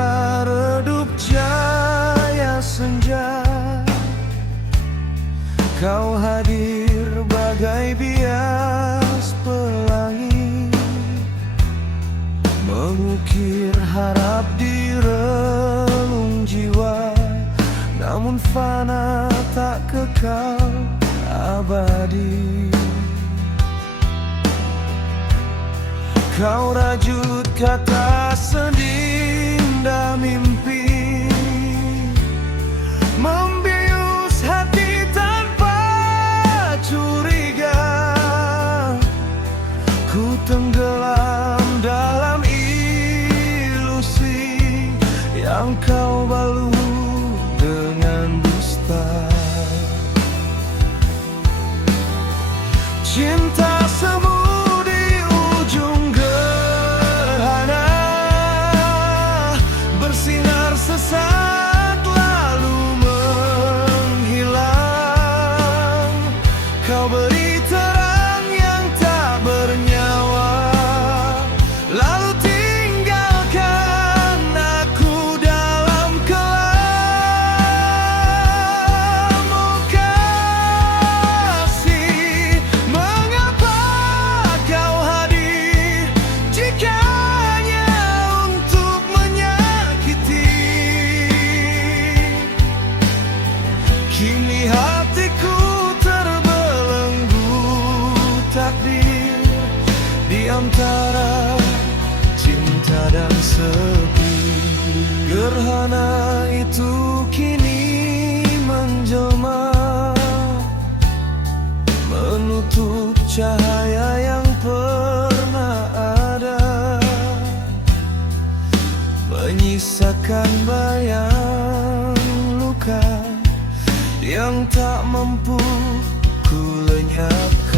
antara redup jaya senja. Kau hadir bagai bias pelangi, mengukir harap di relung jiwa. Namun fana tak kekal abadi. Kau rajut kata sedindah mimpi, membius hati tanpa curiga. Ku tenggelam dalam ilusi yang kau balut dengan dusta. Cinta semu di ujung gerhana, bersinar sesaat lalu menghilang. Kau beri terang yang tak bernyawa, lalu tinggalkan aku dalam kelam. Oh kasih, mengapa kau hadir jika hanya untuk menyakiti? Kini hatiku terbelenggu takdir di antara cinta dan sepi. Gerhana itu kini menjelma, menutup cahaya yang pernah ada, menyisakan bayang luka yang tak mampu ku lenyapkan.